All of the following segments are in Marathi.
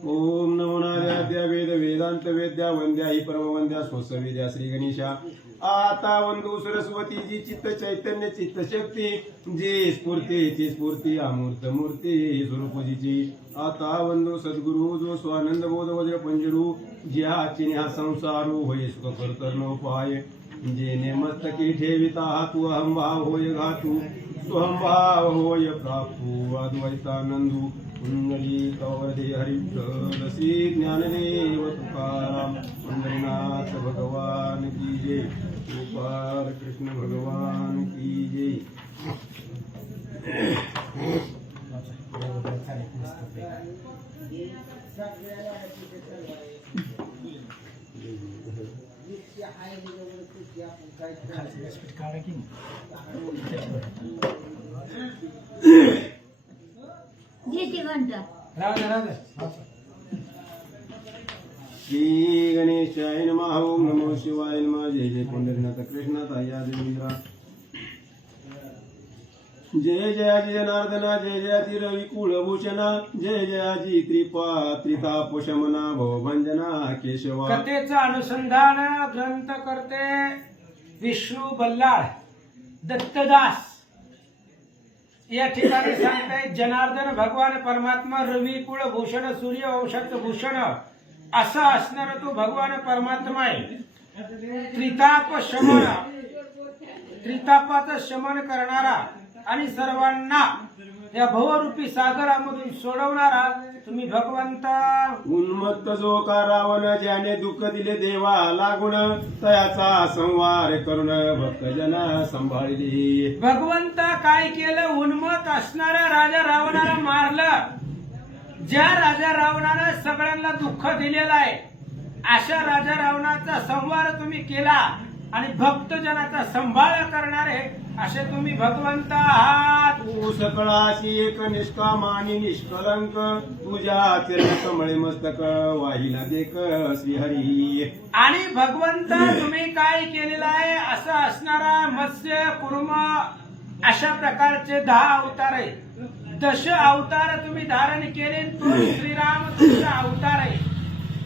ओम नमो नारायणाद्या वेद वेदांत वेद्या वंद्या ही परमवंद्या स्वस्वविद्या श्री गणेशा आता वंदू सरस्वती जी चित्त चैतन्य चित्त शक्ती जी स्फूर्ती अमूर्त मूर्ती स्वरूपजीची आता वंदू सद्गुरु जो स्वानंद बोध वज्र पंजरू ज्या चिन्हा संसारू होय सुख कर्तनोपाय जेने मस्तकी ठेविता तू अहंभाव होय घातू स्वहंभाव होय प्राप्तू अद्वैतानंदू कुंडली कवदे हरिविठ्ठल श्री ज्ञानदेव तुकाराम पंढरीनाथ भगवान की जय गोपाल कृष्ण भगवान की जय श्री गणेशाय नमः ओम नमो शिवाय नमः जय जय पंढरीनाथ कृष्णाथ या देवेंद्रा जय जयाजी जनार्दना जय जयाजी रवी कुलभूषणा जय जयाजी त्रितापशमना भवभंजना केशवा कथेचं अनुसंधान ग्रंथ करते विष्णू बल्लाळ दत्तदास या ठिकाणी सांगताय जनार्दन भगवान परमात्मा रवी कुलभूषण सूर्य वंशाचं भूषण असा असणारा तो भगवान परमात्मा आहे त्रितापाचं शमन करणारा आणि सर्वांना या भवरूपी सागरामधून सोडवणारा तुम्ही भगवंता उन्मत्त जो का रावण ज्याने दुःख दिले देवा लागून तयाचा संवार करून भक्तजना सांभाळली भगवंता काय केलं उन्मत्त असणाऱ्या राजा रावणाला मारलं ज्या राजा रावणानं सगळ्यांना दुःख दिलेलं आहे अशा राजा रावणाचा संवार तुम्ही केला आणि भक्तजनाचा सांभाळ करणारे असे तुम्ही भगवंत आहात तू सकळाशी एक निष्काम आणि निष्कलंक तुझ्या चरण कमळे मस्तक वाहिला देख श्रीहरी आणि भगवंत तुम्ही काय केलेलं आहे असं असणारा मत्स्य कुर्म अशा प्रकारचे 10 अवतार आहे दश अवतार तुम्ही धारण केले तो श्रीराम तुमचा अवतार आहे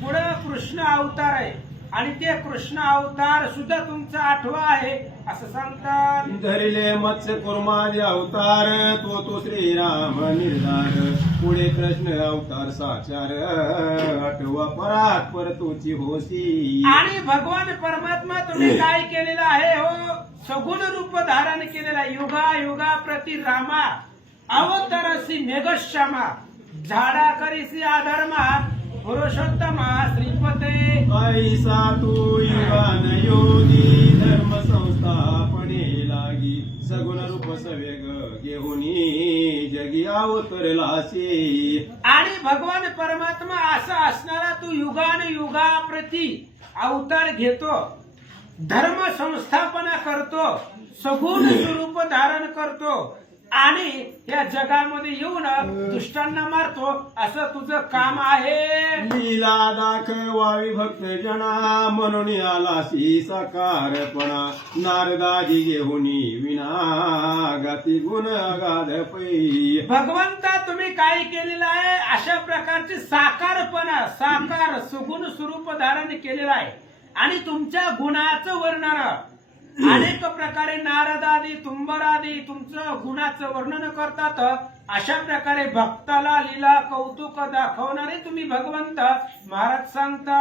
पुढे कृष्ण अवतार आहे आणि ते कृष्ण अवतार सुद्धा तुमचा 8वा आहे असं सांगतात धरिले मत्स्य कुर्मादि अवतार तो श्रीराम निर्धार पुढे कृष्ण अवतार साचार 8वा परात पर तुझी होसी आणि भगवान परमात्मा तुम्ही काय केलेलं आहे हो सगुण रूप धारण केलेला युगा युगा प्रति रामा अवतारसी मेघश्यामा झाडा करीसी आधर्मा पुरुषोत्तमा श्रीपते ऐसा तू युगान योगी धर्म संस्थापने लागी सगुण रूप सवेग घेऊनी जगी अवतरलासी आणि भगवान परमात्मा असा असणारा तू युगान युगाप्रती अवतार घेतो धर्म संस्थापना करतो सगुण स्वरूप धारण करतो आणि या जगामध्ये येऊन दुष्टांना मारतो असं तुझं काम आहे लीला दाखवावी भक्त जना म्हणून आलासी साकारपणा नारदाजी घेऊनी विना गाती गुण अगाध पै भगवंता तुम्ही काय केलेलं आहे अशा प्रकारचे साकार सुगुण स्वरूप धारण केलेलं आहे आणि तुमच्या गुणाचं वर्णन अनेक प्रकारे नारदादी तुंबरादी तुमचं गुणाचं वर्णन करतात अशा प्रकारे भक्ताला लीला कौतुक दाखवणारे तुम्ही भगवंत महाराज सांगता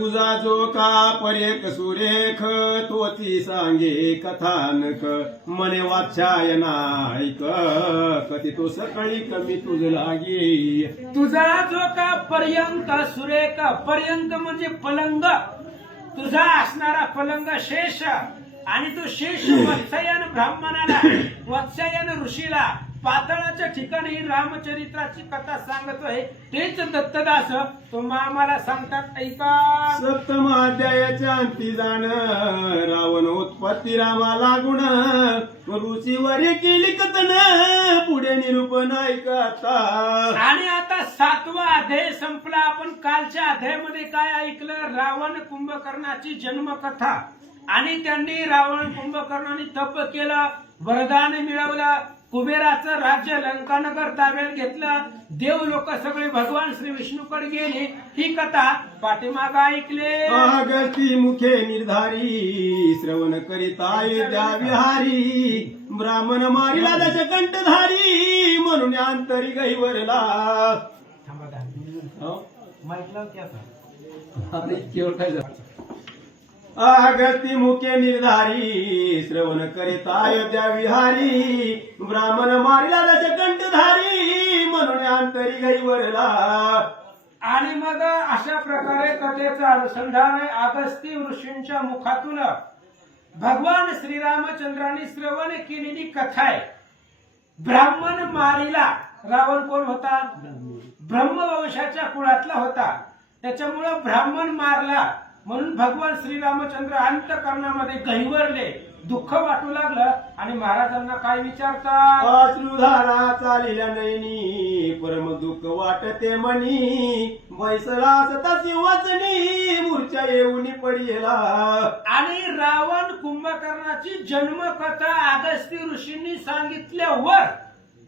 तुझा जो का पर्यक सुरेख तोची सांगे कथानक मने वाचायना ऐक कधी तो सकाळी कमी तुझ लागे तुझा जो का पर्यंत सुरेख पर्यंत म्हणजे पलंग तुझा असणारा पलंग शेष आणि तो शेष वत्सयन ब्राह्मणाला वत्सयन ऋषीला पाताळाच्या ठिकाणी रामचरित्राची कथा सांगतोय तेच दत्तदास तुम्हा आम्हाला सांगतात ऐका सप्तमाध्यायाच्या अंती जाण रावण उत्पत्ती रामा लागून ऋषीवर केली कथन पुढे निरूपण ऐकता आणि आता 7वा अध्याय संपला आपण कालच्या अध्यायामध्ये काय ऐकलं रावण कुंभकर्णाची जन्मकथा आणि त्यांनी रावण कुंभकर्णाने तप केलं वरदान मिळवलं कुबेराचं राज्य लंकानगर ताब्यात घेतलं, देव लोक सगळे भगवान श्री विष्णूकडे गेले. ही कथा पाठीमाग ऐकले. अगस्ती मुखे निर्धारी श्रवण करिता अयोध्या विहारी, ब्राह्मण मारिला दशकंठधारी म्हणून अंतरी गैवरला. हो? आता इतकी वेळ काय झालं? अगस्ती मुखे निर्धारी श्रवण करिता अयोध्या विहारी, ब्राह्मण मारिला दशकंठधारी म्हणून अंतरी गैवरला. आणि मग अशा प्रकारे कथेचं अनुसंधान आहे. अगस्ती ऋषींच्या मुखातून भगवान श्रीरामचंद्रांनी श्रवण केलेली कथा आहे. ब्राह्मण मारिला. रावण कोण होता? ब्रह्मवंशाच्या कुळातला होता. त्याच्यामुळं ब्राह्मण मारला म्हणून भगवान श्रीरामचंद्र अंतःकरणामध्ये गहिवरले, दुःख वाटू लागलं. आणि महाराजांना काय विचारतात? अश्रुधारा चालिल्या नैनी परम दुःख वाटते मनी, बैसला सता सिंहासनी मूर्छा येऊन पडिला. आणि रावण कुंभकर्णाची जन्मकथा अगस्ती ऋषींनी सांगितल्यावर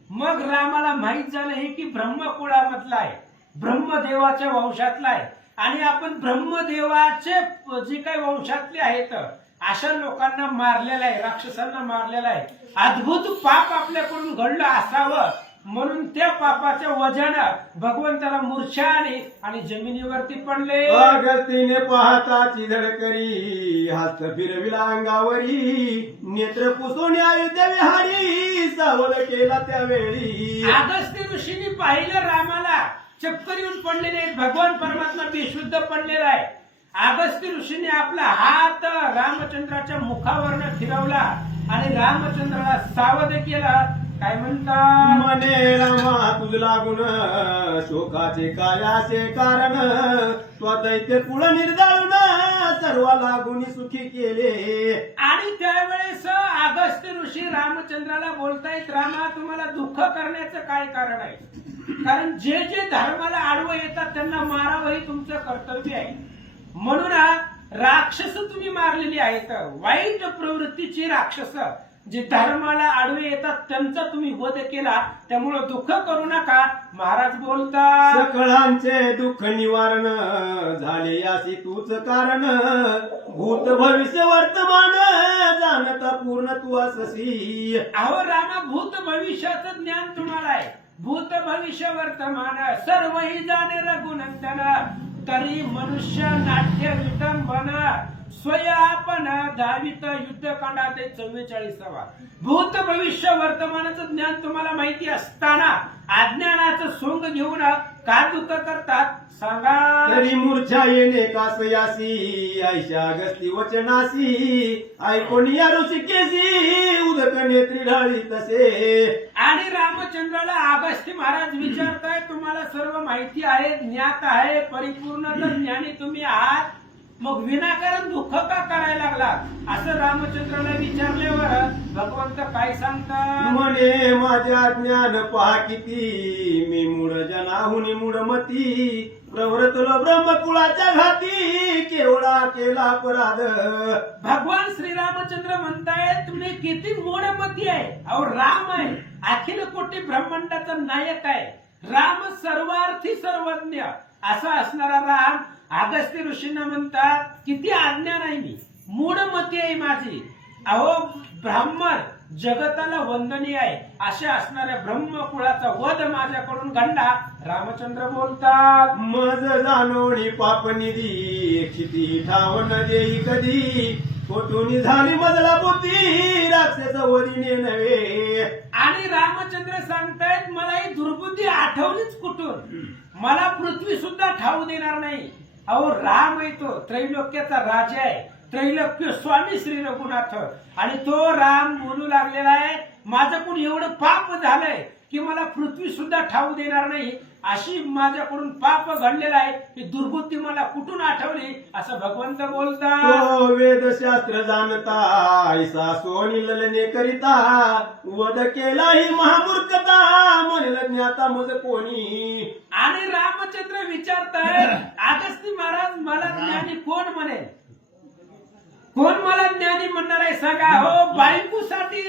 मग रामाला माहित झालं हे की ब्रह्मकुळामधला आहे, ब्रह्मदेवाच्या वंशातला आहे. आणि आपण ब्रह्मदेवाचे जे काही वंशातले आहेत अशा लोकांना मारलेला आहे, राक्षसांना मारलेला आहे. अद्भुत पाप आपल्याकडून घडलं असावं म्हणून त्या पापाच्या वजानं भगवंताला मूर्छा आली आणि जमिनीवरती पडले. अगस्तीने पाहता चिधड करी, हस्त फिरविला अंगावरी, नेत्र पुसून अयोध्या विहारी सावध केला त्यावेळी. अगस्ती ऋषींनी पाहिलं रामाला चक्कर येऊन पडलेले आहेत, भगवान परमात्मा बेशुद्ध पडलेला आहे. अगस्ती ऋषीने आपला हात रामचंद्राच्या मुखावरनं फिरवला आणि रामचंद्राला सावध केला. काय म्हणतात? म्हणे रामा तुझ लागून शोकाचे कायाचे कारण, स्वदैत्य कुळ निर्दाळून सर्व लागून सुखी केले. आणि त्यावेळेस अगस्त्य ऋषी रामचंद्राला बोलतायत, रामा तुम्हाला दुःख करण्याचं काय कारण आहे? कारण जे जे धर्माला आडवं येतात त्यांना मारावं हे तुमचं कर्तव्य आहे. म्हणून राक्षस तुम्ही मारलेली आहेत, वाईट प्रवृत्तीची राक्षस जे धर्माला आडवे येतात त्यांचा तुम्ही वध केला, त्यामुळे दुःख करू नका. महाराज बोलतात, सकळांचे दुःख निवारण झाले यासी तूच कारण, भूत भविष्य वर्तमान जाणता पूर्ण तू अससी. अहो रामा, भूत भविष्याचं ज्ञान तुम्हाला आहे. भूत भविष्य वर्तमान सर्वही जाणे रघुनंदन, तरी मनुष्य नाट्य विटंबन स्वयापन धावित युद्धकांडाते 44. भूत भविष्य वर्तमानाचं ज्ञान तुम्हाला माहिती असताना अज्ञानाचं सोंग घेऊन का दुःख करतात सांगा? तरी मूर्छा येणे कासयासी, ऐशा अगस्ती वचनासी, ऐकून या ऋषिकेशी उदक नेत्री ढाळी तसे. आणि रामचंद्राला अगस्ती महाराज विचारताय, तुम्हाला सर्व माहिती आहे, ज्ञात आहे, परिपूर्ण ज्ञानी तुम्ही आहात, मग विनाकारण दुःख का करायला लागला? असं रामचंद्राला विचारल्यावर भगवंत काय सांगतात? म्हणे माझ्या ज्ञान पहा किती, मी मूळ जनाहुनी मूढमती, प्रवृतलो ब्रह्मकुळाच्या घाती, केवळा केला अपराध. भगवान श्रीरामचंद्र म्हणतायत तुम्ही किती मूढमती आहे. अहो राम आहे, अखिल कोटी ब्रह्मांडाचा नायक आहे. राम सर्वार्थी सर्वज्ञ असा असणारा राम अगस्त्य ऋषींना म्हणतात किती अज्ञान आहे मी, मूढमती आहे माझी. अहो ब्राह्मण जगताला वंदनीय आहे अशा असणाऱ्या ब्रह्मकुळाचा वध माझ्याकडून घडला. रामचंद्र बोलतात, मज जाणोणी पाप निधी, क्षिती ठाव न देई कधी, कोठून झाली मजला बुद्धी, राक्षस वरीने नव्हे. आणि रामचंद्र सांगतायत मला ही दुर्बुद्धी आठवलीच कुठून, मला पृथ्वी सुद्धा ठाऊ देणार नाही. अहो राम आहे तो त्रैलोक्याचा राजा आहे, त्रैलोक्य स्वामी श्री रघुनाथ. आणि तो राम बोलू लागलेला आहे माझ्याकडून एवढं पाप झालंय की मला पृथ्वी सुद्धा ठाऊ देणार नाही, अशी माझ्याकडून पाप घडलेला आहे. ही दुर्बुद्धी मला कुठून आठवली असं भगवंत बोलतात. वेदशास्त्र जाणता ऐसा सोनी ललने करिता, वध केला ही महामूर्खता, म्हणलं ज्ञाता मज कोणी. आणि रामचंद्र विचारताय अगस्ती महाराज मला ज्ञानी कोण म्हणेल? कोण मला ज्ञानी म्हणणार आहे सांगा हो. बायकोसाठी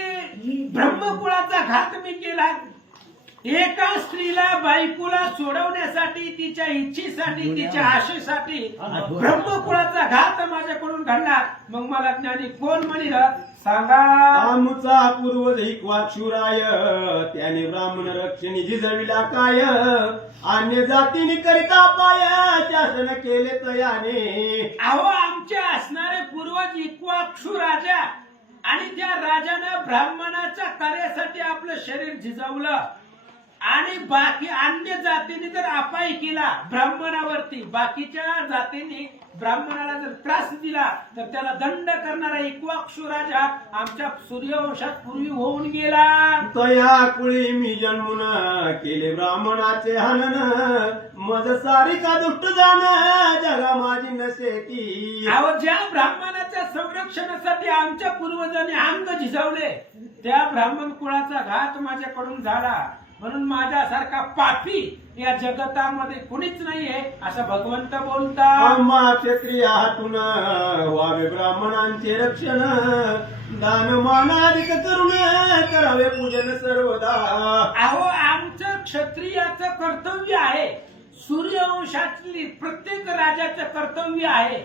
ब्रह्मकुळाचा घात मी केला. एका स्त्रीला बायकोला सोडवण्यासाठी तिच्या इच्छेसाठी तिच्या आशेसाठी ब्रह्मकुळाचा घात माझ्याकडून घडला. मग मला ज्ञानी कोण म्हणील सांगा. आमचा पूर्वज इक्वाक्षुराय त्याने ब्राह्मण रक्षणी झिजविला काय. अन्य जातीने करिता पाय शासन केले तयाने. अहो आमचे असणारे पूर्वज इक्वाक्षु राजा आणि त्या राजानं ब्राह्मणाच्या कार्यासाठी आपलं शरीर झिजवलं आणि बाकी अन्य जातीने जर अपाय केला ब्राह्मणावरती, बाकीच्या जातींनी ब्राह्मणाला जर त्रास दिला तर त्याला दंड करणारा इक्वाक्षु राजा आमच्या सूर्यवंशात पूर्वी होऊन गेला. तया कुळी मी जन्मुन केले ब्राह्मणाचे हनन. मज सारी का दुष्ट जाण जगा माझी नसेती. अहो ज्या ब्राह्मणाच्या संरक्षणासाठी आमच्या पूर्वजांनी अंग झिजवले त्या ब्राह्मण कुळाचा घात माझ्याकडून झाला. म्हणून माझ्यासारखा पापी या जगतामध्ये कुणीच नाहीये असं भगवंत बोलतात. आम्हा क्षत्रिय हातून व्हावे ब्राह्मणांचे रक्षण. दान मानाधिक करून करावे पूजन सर्वदा. अहो आमचं क्षत्रियाचं कर्तव्य आहे, सूर्यवंशातली प्रत्येक राजाचं कर्तव्य आहे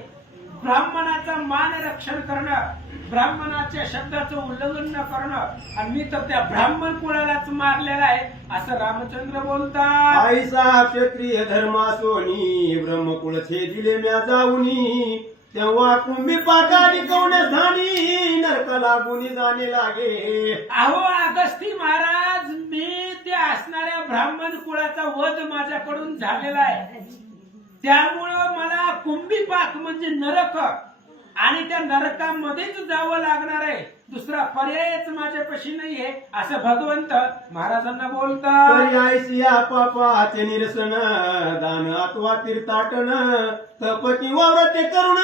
ब्राह्मणाचा मान रक्षण करणं, ब्राह्मणाच्या शब्दाचं उल्लंघन न करणं. आणि मी तर त्या ब्राह्मण कुळालाच मारलेला आहे असं रामचंद्र बोलतात. आईसा क्षत्रिय धर्मासोनी ब्रह्मकुळ छेदिले म्या जाऊनी. तेव्हा कुंभी पाकाली कवण्यास्थानी नरक लागून जाणे लागे. अहो अगस्ती महाराज मी त्या असणाऱ्या ब्राह्मण कुळाचा वध माझ्याकडून झालेला आहे. त्यामुळं मला कुंभी पाक म्हणजे नरक आणि त्या नरकामध्येच जावं लागणार आहे. दुसरा पर्यायच माझ्यापाशी नाहीये असं भगवंत महाराजांना बोलतात. पर्यायसिया पापाचे निरसन दान अथवा तीर्थाटन. तप किंवा व्रते करुण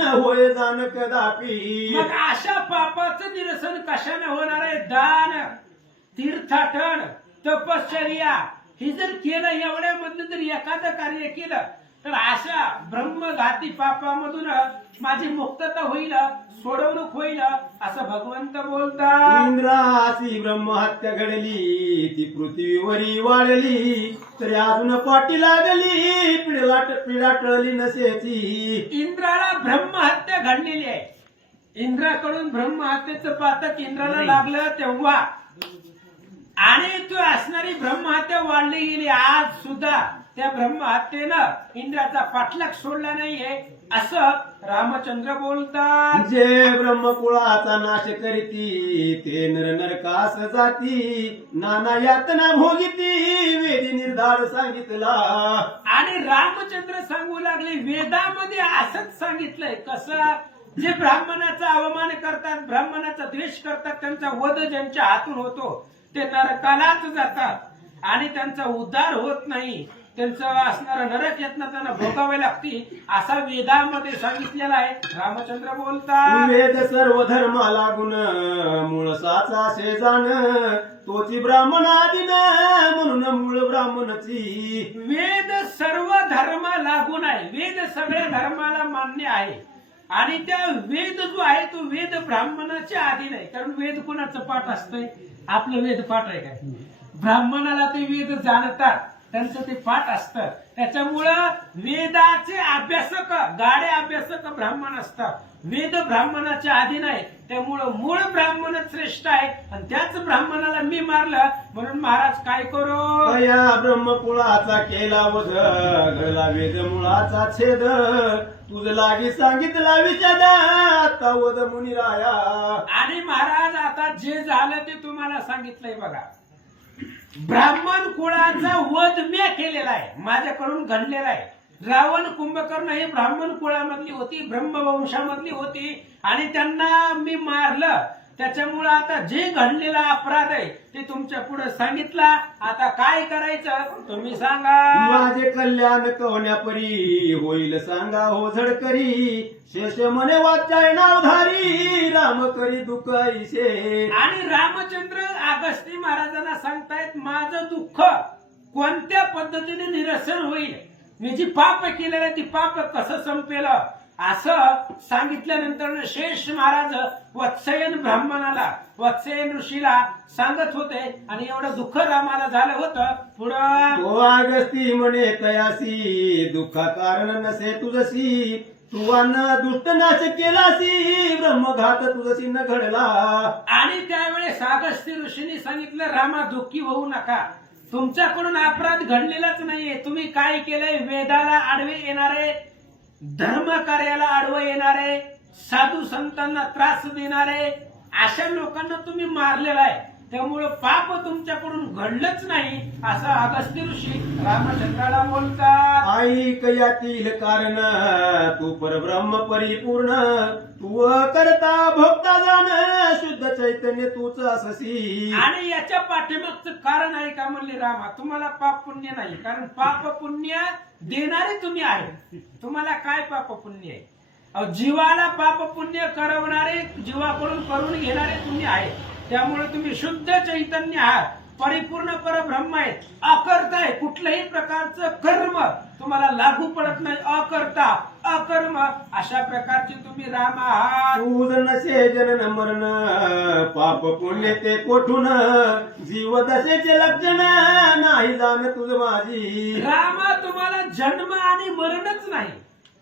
न होय जाण कदापि. मग अशा पापाचं निरसन कशाने होणार आहे. दान, तीर्थाटन, तपश्चर्या हे जर केलं, एवढ्यामधलं जर एखादं कार्य केलं तर अशा ब्रह्मघाती पापामधून माझी मुक्तता होईल, सोडवणूक होईल असं भगवंत बोलतात. इंद्रासी ब्रह्महत्या घडली ती पृथ्वीवरी वाढली. तरी अजून पाठी लागली पिढा टळली नसेची. इंद्राला ब्रह्महत्या घडलेली आहे. इंद्राकडून ब्रह्महत्येचं पातक इंद्राला लागलं तेव्हा आणि तू असणारी ब्रह्महत्या वाढली गेली. आज सुद्धा त्या ब्रह्महत्येनं इंद्राचा पाठलाग सोडला नाहीये असं रामचंद्र बोलतात. जे ब्रह्मकुळाचा नाश करीती ते नर नरकास जाती. नाना यातना भोगिती वेदी निर्धार सांगितला. आणि रामचंद्र सांगू लागले वेदामध्ये असंच सांगितलंय. कसं जे ब्राह्मणाचा अवमान करतात, ब्राह्मणाचा द्वेष करतात, त्यांचा वध ज्यांच्या हातून होतो ते नरकालाच जातात आणि त्यांचा उद्धार होत नाही. त्यांचं असणारं नरक यातना त्यांना भोगावे लागते असा वेदामध्ये सांगितलेला आहे. रामचंद्र बोलतात. वेद सर्व धर्म लागून मूळ साचा से जाण. तोची ब्राह्मण आदिन म्हणून मूळ ब्राह्मणाची. वेद सर्व धर्म लागून आहे. वेद सगळ्या धर्माला मान्य आहे आणि त्या वेद जो आहे तो वेद ब्राह्मणाच्या अधीन आहे. कारण वेद कोणाचं पाठ असतंय. आपलं वेद पाठ आहे काय. ब्राह्मणाला ते वेद जाणतात, त्यांचं ते पाठ असतं. त्याच्यामुळं वेदाचे अभ्यासक, गाडे अभ्यासक ब्राह्मण असतात. वेद ब्राह्मणाच्या अधीन आहे. त्यामुळं मूळ ब्राह्मण श्रेष्ठ आहे आणि त्याच ब्राह्मणाला मी मारलं म्हणून महाराज काय करू. या ब्रह्मकुळाचा केला वध घडला वेद मुळाचा छेद. तुझ लागी सांगितला विचार आता वध मुनिराया. आणि महाराज आता जे झालं ते तुम्हाला सांगितलंय बघा. ब्राह्मण कुळाचा वध मी केलेला आहे, माझ्याकडून घडलेला आहे. रावण कुंभकर्ण हे ब्राह्मण कुळामधली होती, ब्रह्मवंशामधली होती आणि त्यांना मी मारलं. त्याच्यामुळे आता जे घडलेला अपराध आहे ते तुमच्या पुढे सांगितला. आता काय करायचं तुम्ही सांगा. माझे कल्याण कवण्यापरी होईल सांगा हो झडकरी. शेष म्हणे वाचाय नावधारी राम करी दुःख ऐसे. आणि रामचंद्र अगस्ती महाराजांना सांगतायत माझं दुःख कोणत्या पद्धतीने निरसन होईल. मी जी पाप केलेलं ती पाप कसं संपेल असं सांगितल्यानंतर शेष महाराज वत्सयन ब्राह्मणाला वत्सयन ऋषीला सांगत होते आणि एवढं दुःख रामाला झालं होतं. पुढं तो अगस्ती म्हणे तयासी दुःख कारण नसे तुझसी तू अन्न दुष्ट नाश केलासी ब्रह्मघात तुझसी न घडला. आणि त्यावेळेस अगस्त्य ऋषींनी सांगितलं रामा दुःखी होऊ नका, तुमच्याकडून अपराध घडलेलाच नाहीये. तुम्ही काय केलंय, वेदाला आडवे येणारे, धर्म कार्याला आडवे येणारे, साधू संतांना त्रास देणारे अशा लोकांना तुम्ही मारलेला आहे. त्यामुळे पाप तुमच्याकडून घडलंच नाही असं अगस्त्य ऋषी रामचंद्राला बोलतात. ऐक यातील कारण तू परब्रह्म परिपूर्ण तू करता भोक्ता जाण शुद्ध चैतन्य तूच अससी. आणि याच्या पाठीमागचं कारण आहे का म्हणले रामा, तुम्हाला पाप पुण्य नाही, कारण पाप पुण्य देणारे तुम्ही आहे. तुम्हाला काय पाप पुण्य आहे? अहो, जीवाला पाप पुण्य करवणारे, जीवाकडून करून घेणारे तुम्ही आहे. त्यामुळे तुम्ही शुद्ध चैतन्य आहात, परिपूर्ण परब्रह्म आहे, अकर्ता आहे. कुठल्याही प्रकारचं कर्म तुम्हाला लागू पडत नाही, अकर्ता अकर्म अशा प्रकारचे तुम्ही राम आहात. तू नसे जनन मरण पाप पुण्य ते कोठून जीव दशेचे लक्षण नाही जाण तुझ माझी. रामा तुम्हाला जन्म आणि मरणच नाही,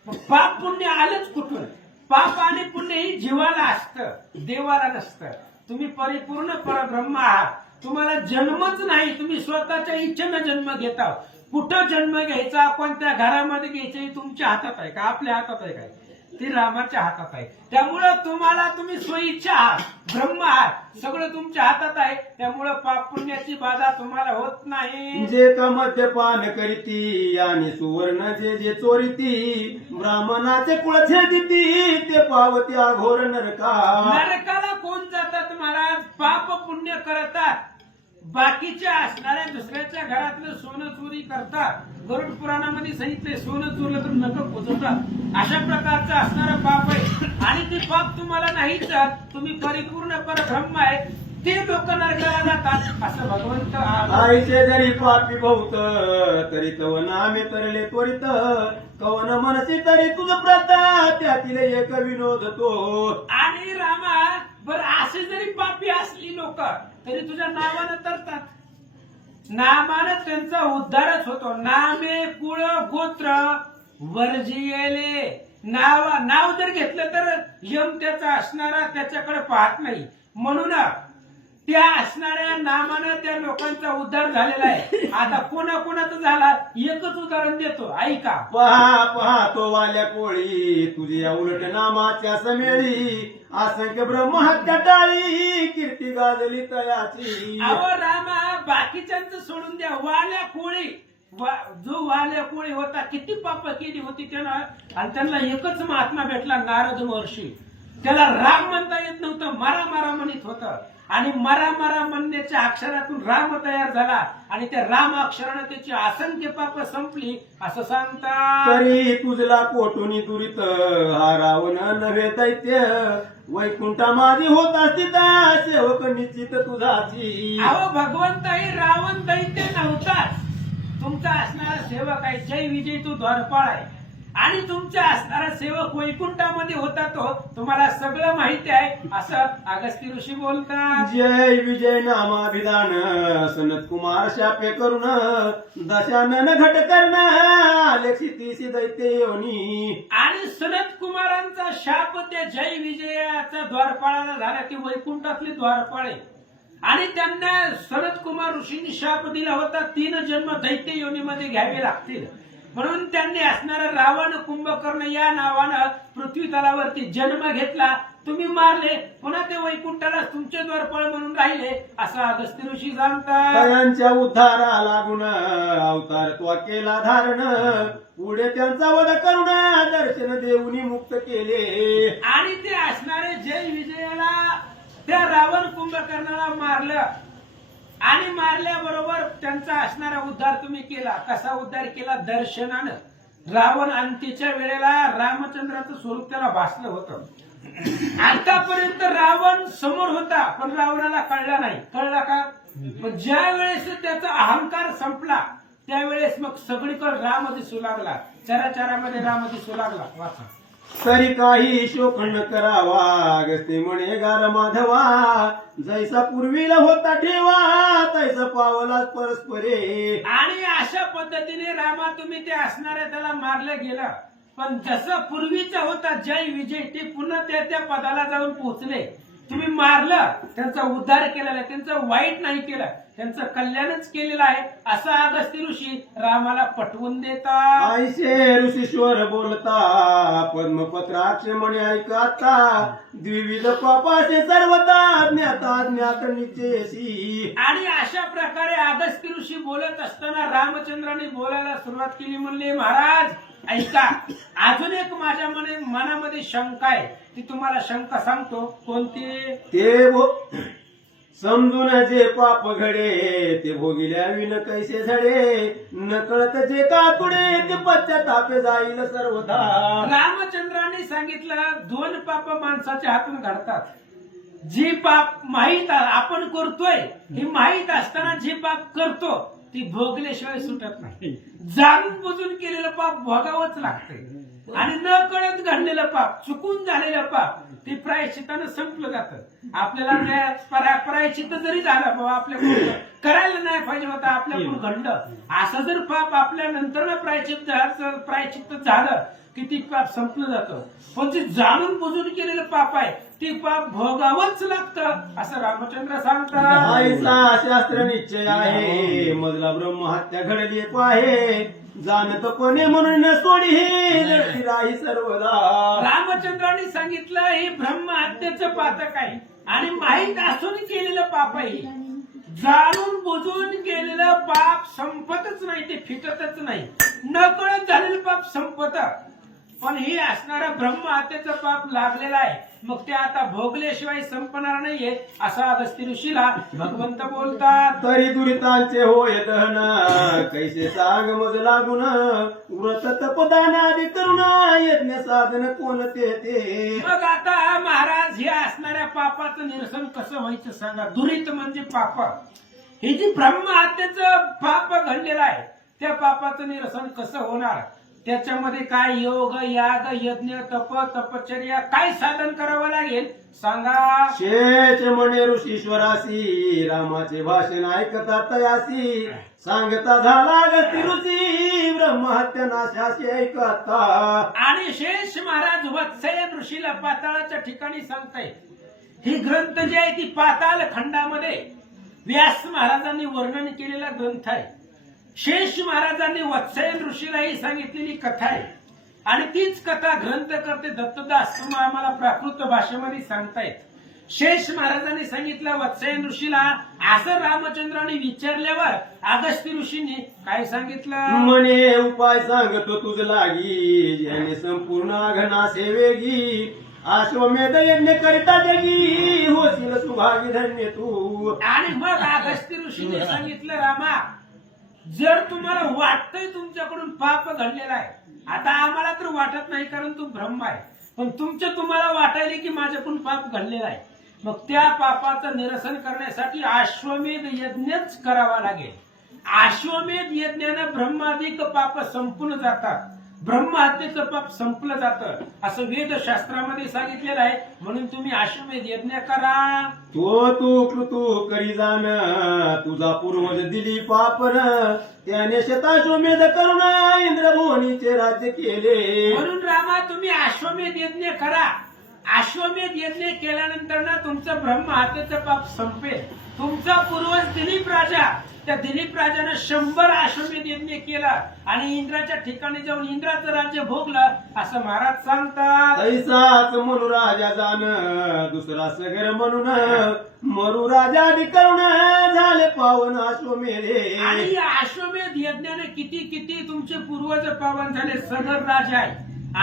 मग पाप पुण्य आलंच कुठून? पाप आणि पुण्य ही जीवाला असतं, देवाला नसतं. तुम्ही परिपूर्ण परब्रह्म आहात, तुम्हाला जन्मच नाही. तुम्ही स्वतःच्या इच्छेनं जन्म घेता. कुठं जन्म घ्यायचा, कोणत्या घरामध्ये घ्यायचे तुमच्या हातात आहे का, आपल्या हातात आहे काय? ते रामाच्या हातात आहे. त्यामुळं तुम्हाला तुम्ही स्वइच्छा आहात, ब्रह्म आहात, सगळं तुमच्या हातात आहे. त्यामुळं पाप पुण्याची बाधा तुम्हाला होत नाही. जे का मद्यपान करीती आणि सुवर्ण जे जे चोरीती ब्राह्मणाचे कुळ छेदिती ते पावती अघोर नरका. नरकाला कोण जातात महाराज? पाप पुण्य करतात, बाकीच्या असणाऱ्या दुसऱ्याच्या घरातलं सोनं चोरी करतात. गरुड पुराणामध्ये सांगितले सोनं चोरलं तर नरक पोचवतात. अशा प्रकारचं असणारं पाप आहे आणि ते पाप तुम्हाला नाहीच. तुम्ही परिपूर्ण परब्रह्म आहे, ते लोक नरकाला जातात असं भगवंत. आईचे जरी पापी बहुत तरी तव नामे तरले त्वरित कवन मनसी तरी तुझ प्रता त्यातील एक विनोद तो. आणि रामा बरं असे जरी पापी असली लोक तरी तुझ्या नावानं तरतात, नामानं त्यांचा उद्धारच होतो. नामे कुळ गोत्र वर्जियेले. नाव जर घेतलं तर यम त्याचा असणारा त्याच्याकडे पाहत नाही, म्हणून त्या असणाऱ्या नामानं त्या लोकांचा उद्धार झालेला आहे. आता कोणाकोणाचा झाला एकच उदाहरण देतो, ऐका. पहा पहा तो वाल्या कोळी तुझी या उलट नामाच्या समेळी असंख्य ब्रह्महत्या टाळी कीर्ती गाजली तयाची. अहो रामा बाकीच्यांचं सोडून द्या, वाल्या कोळी जो वाल्या कोळी होता किती पाप केली होती त्यानं, आणि त्यांना एकच महात्मा भेटला नारद महर्षी. त्याला राम म्हणता येत नव्हतं, मारा मारा म्हणत होतं, आणि मरा मरा म्हणण्याच्या अक्षरातून राम तयार झाला आणि त्या राम अक्षरानं त्याची असंख्य पाप संपली असं सांगतात. तरी तुझला कोटुनी दुरित हा रावण नव्हे दैत्य वैकुंठा माझी होत असती सेवक निश्चित तुझाची. अहो भगवंतही रावण दैत्य नव्हताच, तुमचा असणारा सेवक आहे. जय विजय तू द्वारपाळ आहे आणि तुमचा असणारा सेवक वैकुंठामध्ये होता, तो तुम्हाला सगळं माहिती आहे असं अगस्त्य ऋषी बोलतात. जय विजय नामाभिधान सनत कुमार शापे करून दशानन घट करण आले क्षितीसी दैत्य योनी. आणि सनत कुमारांचा शाप त्या जय विजयाचा द्वारपाळाला झाला, ते वैकुंठातले द्वारपाळे. आणि त्यांना सनत कुमार ऋषींनी शाप दिला होता, 3 जन्म दैत्य योनीमध्ये घ्यावे लागतील. म्हणून त्यांनी असणारा रावण कुंभकर्ण या नावानं पृथ्वी तलावरती जन्म घेतला. तुम्ही मारले, पुन्हा ते वैकुंठाला तुमचे द्वारपाळ म्हणून राहिले असं अगस्त्य ऋषी सांगतात. त्यांच्या उद्धारा लागून अवतार तो केला धारण पुढे त्यांचा वध करून दर्शन देऊनी मुक्त केले. आणि ते असणारे जय विजयाला त्या रावण कुंभकर्णाला मारलं आणि मारल्याबरोबर त्यांचा असणारा उद्धार तुम्ही केला. कसा उद्धार केला? दर्शनानं. रावण अंत्यच्या वेळेला रामचंद्राचं स्वरूप त्याला भासलं होतं. आतापर्यंत रावण समोर होता पण रावणाला कळला नाही. कळला का? पण ज्या वेळेस त्याचा अहंकार संपला त्यावेळेस मग सगळीकडे राम दिसू लागला, चराचरामध्ये राम दिसू लागला. वाचा. तरी काही शोक न करावा अगस्त्य म्हणे गार माधवा जैसा पूर्वीला होता ठेवा तैसा पावला परस्परे. आणि अशा पद्धतीने रामा तुम्ही ते असणाऱ्या त्याला मारलं गेलं, पण जसं पूर्वीचा होता जय विजय ते पुन्हा त्या पदाला जाऊन पोहोचले. तुम्ही मारलं, त्यांचा उद्धार केलेला आहे, त्यांचं वाईट नाही केलं, त्यांचं कल्याणच केलेलं आहे असं अगस्त्य ऋषी रामाला पटवून देतात. ऐसे ऋषीश्वर बोलता पद्मपत्राक्ष म्हणे ऐकाता द्विविध पापाचे सर्वता ज्ञाता ज्ञात निश्चयसी. आणि अशा प्रकारे अगस्त्य ऋषी बोलत असताना रामचंद्राने बोलायला सुरुवात केली. म्हणले महाराज ऐका, अजून एक माझ्या मनामध्ये शंका आहे, ती तुम्हाला शंका सांगतो. कोणती? ते समजून जे पाप घडे ते भोगिल्या विन कैसे झडे नकळत जे का पुढे ते पश्चातापे जाईल सर्वथा. रामचंद्राने सांगितलं दोन पाप माणसाच्या हातून घडतात. जी पाप माहीत आपण करतोय ही माहीत असताना जी पाप करतो ती भोगल्याशिवाय सुटत नाही. जाणून बुजून केलेलं पाप भोगावंच लागतंय. आणि न कळत घडलेलं पाप, चुकून झालेलं पाप ते प्रायश्चित्तानं संपलं जातं. आपल्याला प्रायश्चित्त जरी झालं बाबा आपल्याकडून करायला नाही पाहिजे होतं, आपल्याकडून घडलं असं जर पाप आपल्या नंतर प्रायश्चित्त झालं की ती पाप संपलं जातं. पण जे जाणून बुजून केलेलं पाप आहे ते पाप भोगावंच लागतं असं रामचंद्र सांगतात. ऐसा शास्त्र निश्चय आहे मजला ब्रह्महत्या घडली पाहे जाणत कोणे म्हणून न सोडी हे राही सर्वदा. रामचंद्रांनी सांगितलं हे ब्रह्महत्येचं पातक आहे आणि माहीत असून केलेलं पाप आहे. जाणून बुजून केलेलं पाप संपतच नाही, ते फिटतच नाही. नकळत झालेलं पाप संपत, पण हे असणारं ब्रह्महत्येचं पाप लागलेलं आहे. मग ते आता भोगल्याशिवाय संपणार नाहीये असं अगस्त्य ऋषीला भगवंत बोलतात. तरी दुरितांचे होय दहन कैसे सांग मज लागून व्रत तपदान आदी करुण यज्ञ साधन कोणते ते. मग आता महाराज हे असणाऱ्या पापाचं निरसन कसं व्हायचं सांगा. दुरित म्हणजे पाप. हे जे ब्रह्महत्येचं पाप घडलेलं आहे त्या पापाचं निरसन कसं होणार, त्याच्यामध्ये काय योग याग यज्ञ तप तपश्चर्या काय साधन करावं लागेल सांगा. शेष म्हणे ऋषीश्वरासी रामाचे भाषण ऐकता तयासी सांगता झाला अगस्त्य ऋषी ब्रह्महत्या नाशाशी ऐकता. आणि शेष महाराज वत्सयन ऋषीला पाताळाच्या ठिकाणी सांगताय. ही ग्रंथ जे आहे ती पाताळ खंडामध्ये व्यास महाराजांनी वर्णन केलेला ग्रंथ आहे. शेष महाराजांनी वत्सयन ऋषीला ही सांगितलेली कथा आहे आणि तीच कथा ग्रंथ करते दत्तदास आम्हाला प्राकृत भाषेमध्ये सांगतायत. शेष महाराजांनी सांगितलं वत्सयन ऋषीला. असं रामचंद्राने विचारल्यावर अगस्त्य ऋषींनी काय सांगितलं. म्हणे उपाय सांगतो तुझ लागी ज्याने संपूर्ण अघना सेवेगी अश्वमेध यज्ञ करिता जगी होशील सुभागी धन्य तू. आणि मग अगस्त्य ऋषीने सांगितलं रामा, जर तुम्हाला वाटतंय तुमच्याकडून पाप घडलेला आहे, आता आम्हाला तर वाटत नाही कारण तू ब्रह्म आहे, पण तुम्हाला वाटायले की माझ्याकडून पाप घडलेला आहे, मग त्या पापाचं निरसन करण्यासाठी अश्वमेध यज्ञच करावा लागेल. अश्वमेध यज्ञानं ब्रह्मादिक पाप संपून जातात, ब्रह्महत्येचं पाप संपलं जातं असं वेदशास्त्रामध्ये सांगितलेलं आहे. म्हणून तुम्ही अश्वमेध यज्ञ करा. तू कृतू करी जाण तुझा पूर्वज दिली पापन त्याने शताश्वमेध करून इंद्रभुवनीचे राज्य केले. म्हणून रामा तुम्ही अश्वमेध यज्ञ करा. अश्वमेध यज्ञ केल्यानंतर ना तुमचं ब्रह्महत्येचं पाप संपेल. तुमचा पूर्वज दिलीप राजा, त्या दिलीप राजाने 100 अश्वमेध यज्ञ केला आणि इंद्राच्या ठिकाणी जाऊन इंद्राचं राज्य भोगलं असं महाराज सांगतात. ऐसाच मनु राजा जाण दुसरा सगर म्हणून मरु राजा करून झाले पावन अश्वमेधे. आणि या अश्वमेध यज्ञाने किती किती तुमचे पूर्वज पावन झाले. सगर राजा आहे,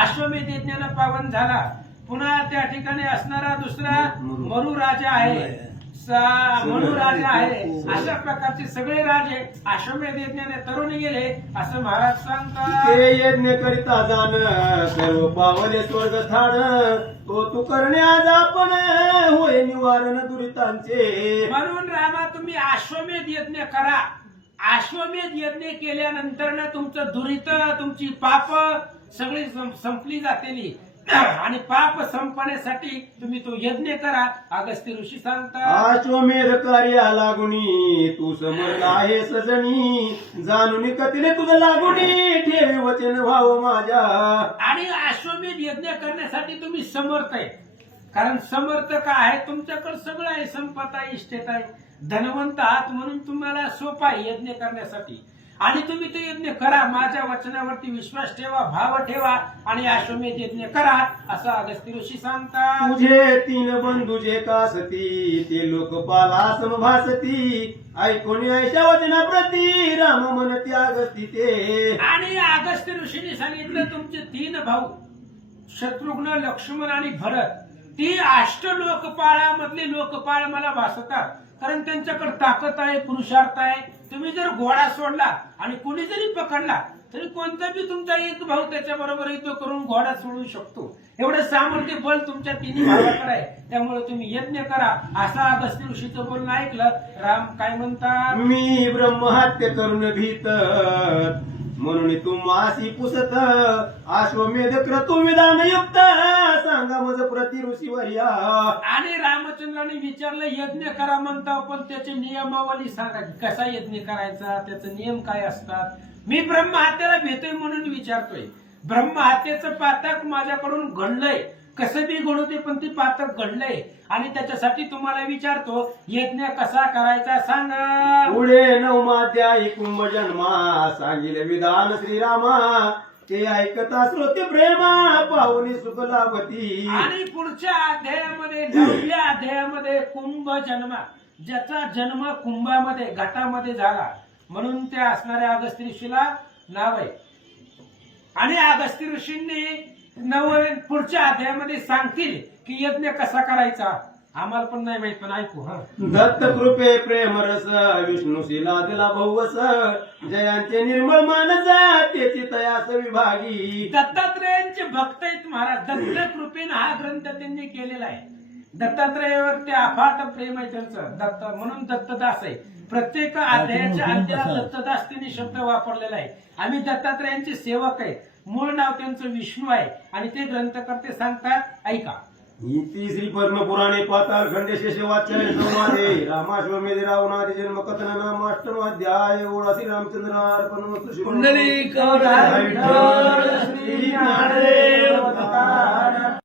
अश्वमेध यज्ञाने पावन झाला. पुन्हा त्या ठिकाणी असणारा दुसरा मरु राजा आहे, मनु राजा आहे. अशा प्रकारचे सगळे राजे अश्वमेध यज्ञाने तरुण गेले असं महाराज सांगतात. ते यज्ञ करिता जाण सर्व पावले स्वर्ग स्थान तो तू करणे आज आपण होय निवारण दुरितांचे. म्हणून रामा तुम्ही अश्वमेध यज्ञ करा. अश्वमेध यज्ञ केल्यानंतर ना तुमचं दुरित तुमची पाप सगळी संपली जातेली. आणि पाप संपण्यासाठी तुम्ही तो यज्ञ करा. अगस्त्य ऋषी सांगतात, अश्वमेध कार्या लागुनी तू समर्थ आहे सजनी, जाणून कथिले तुझं लागुनी ठेवे वचन भाव माझ्या. आणि अश्वमेध यज्ञ करण्यासाठी तुम्ही समर्थ आहे. कारण समर्थ का आहे, तुमच्याकडे सगळं आहे, संपत आहे, इस्टेट आहे, धनवंत आहात, म्हणून तुम्हाला सोपं आहे यज्ञ करण्यासाठी. आणि तुम्ही ते यज्ञ करा, माझ्या वचनावरती विश्वास ठेवा, भाव ठेवा आणि अश्वमेध यज्ञ करा, असं अगस्त्य ऋषी सांगतात. तुझे तीन बंधू जे कासती, ते लोकपाला समभासती, ऐकून ऐशा वचनाप्रती राम म्हणती अगस्ती ते. आणि अगस्त्य ऋषीने सांगितलं, तुमचे 3 भाऊ शत्रुघ्न, लक्ष्मण आणि भरत, ती लोकपाळामधले लोकपाळ मला भासतात. कारण त्यांच्याकडे ताकद आहे, पुरुषार्थ आहे. तुम्ही जर घोडा सोडला आणि कुणी जरी पकडला तरी कोणता बी तुमचा एक भाऊ त्याच्या बरोबर युद्ध करून घोडा सोडू शकतो. एवढं सामर्थ्य बल तुमच्या 3 भावाकडे आहे. त्यामुळे तुम्ही यज्ञ करा, असं अगस्त्य ऋषीचं बोलणं ऐकलं. राम काय म्हणतात, मी ब्रह्महत्य करून भीत, म्हणून तू मासी पुसत, अश्वमेध क्रतु विधान युक्त, सांगा मज प्रति ऋषीवर्या. आणि रामचंद्राने विचारलं, यज्ञ करा म्हणता, पण त्याची नियमावली सांगा, कसा यज्ञ करायचा, त्याचे नियम काय असतात. मी ब्रह्महत्येला भेटतोय म्हणून विचारतोय. ब्रह्महत्येचं पातक माझ्याकडून घडलंय, कसं बी घडू दे, पण ती पातक घडलंय. आणि त्याच्यासाठी तुम्हाला विचारतो, यज्ञ कसा करायचा सांगा. पुढे 9 अध्यायी कुंभ जन्मा, सांगितले विधान श्रीरामा, ते ऐकता श्रोते प्रेमा, पाहुनी सुख लाभती. आणि पुढच्या अध्यायामध्ये 9व्या अध्यायामध्ये कुंभ जन्मा, ज्याचा जन्म कुंभामध्ये घाटामध्ये झाला, म्हणून ते असणाऱ्या अगस्त्य ऋषीला नाव आहे. आणि अगस्त्य ऋषींनी पुढच्या अध्यायामध्ये सांगतील की यज्ञ कसा करायचा. आम्हाला पण नाही माहित, पण ऐकू. दत्त कृपे प्रेम रस, विष्णू शिला दिला भवस, जयांचे निर्मळ मानस, त्याची तयास विभागी. दत्तात्रेयांचे भक्त आहेत महाराज. दत्त कृपेने हा ग्रंथ त्यांनी केलेला आहे. दत्तात्रेयावरती अफाट प्रेम आहे त्यांचं. दत्त म्हणून दत्तदास आहे. प्रत्येक अध्यायाच्या अंत्याला दत्तदास त्यांनी शब्द वापरलेला आहे. आम्ही दत्तात्रेयांचे सेवक आहे. मूळ नाव त्यांचं विष्णू आहे. आणि ते ग्रंथकर्ते सांगतात, ऐका. तिसरी पद्मपुराणे पाताळ खंडे शेषवाचार्य संवादे रामाश्वमेध रावणादी जन्म कथन नामाष्टमाध्याय. ओळा श्री रामचंद्र अर्पण वस्तु पुंडलिक अवतार विठ्ठल श्री ज्ञानदेव अवतार.